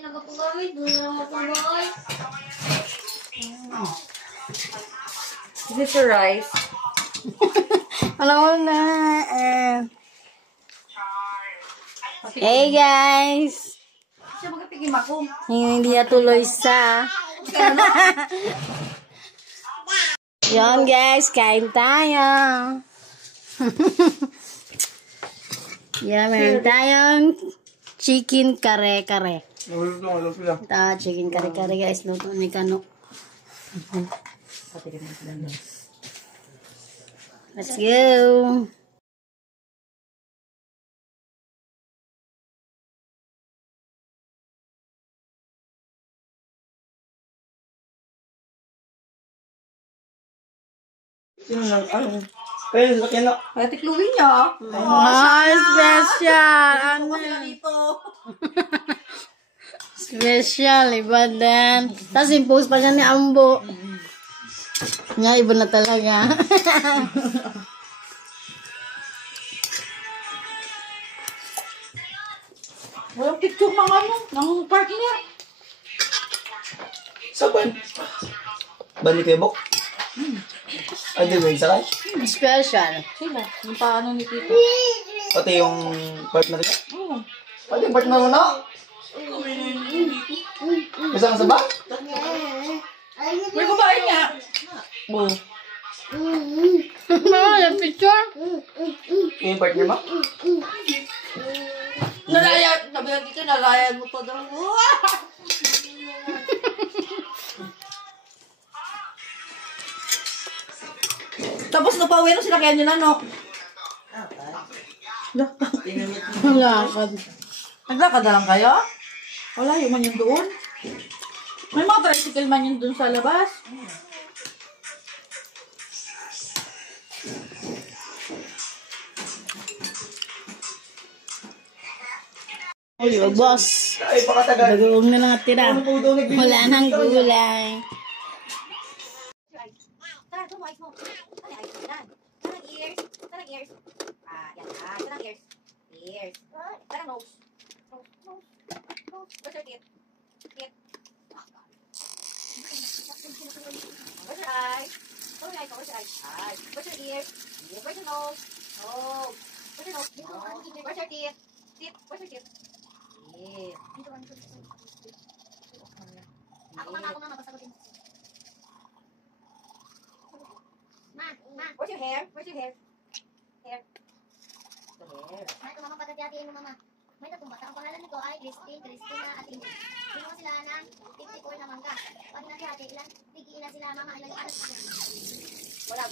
Is this your rice? Alam mo na. Hey guys! Siya magpipigim ako. Hindi na tuloy sa... Yan guys, kain tayo. Yan, meron tayong chicken kare-kare. Chicken kare-kare guys, luto ni Kano. Let's go! Sino lang? Ano? Kaya sa sakyan na. Kaya tikluwin niya. Special! Ano? Dito. Special, iba din. Tapos impose pa siya ni Ambo. Nga, iba na talaga. Walang picture mga ano, ng park niya. Sa ban? Ban ni Kebok? Ay, di ba yung sakay? Special. Sila, yung paano ni Tito. Pati yung part na rin? Oo. Pati yung part na rin na? Kasama sa ba? May kumain niya. Oo. Yung picture? Yung part niya ma? Nalaya, nabihan dito, nalaya mo pa daw. Tapos napauwi na sila kaya nyo na, no? Malakad. Naglakad na lang kayo? Wala, yung man yun doon. May mga tricycle man yun doon sa labas. Uy, boss. Ay, pakatagal. Bagoong na lang tira. Wala nang gulay. Where's your hair? Where's your hair? Hair. The hair. Ay, kung mama pagkatihatiin mo, mama. May tatong bata. Ang pangalan nito ay Christina at Ingrid. Binuha sila ng 54 na mangga. Pag natihati, ilan? Tigiin na sila, mama. Ilan yung anak? Wala.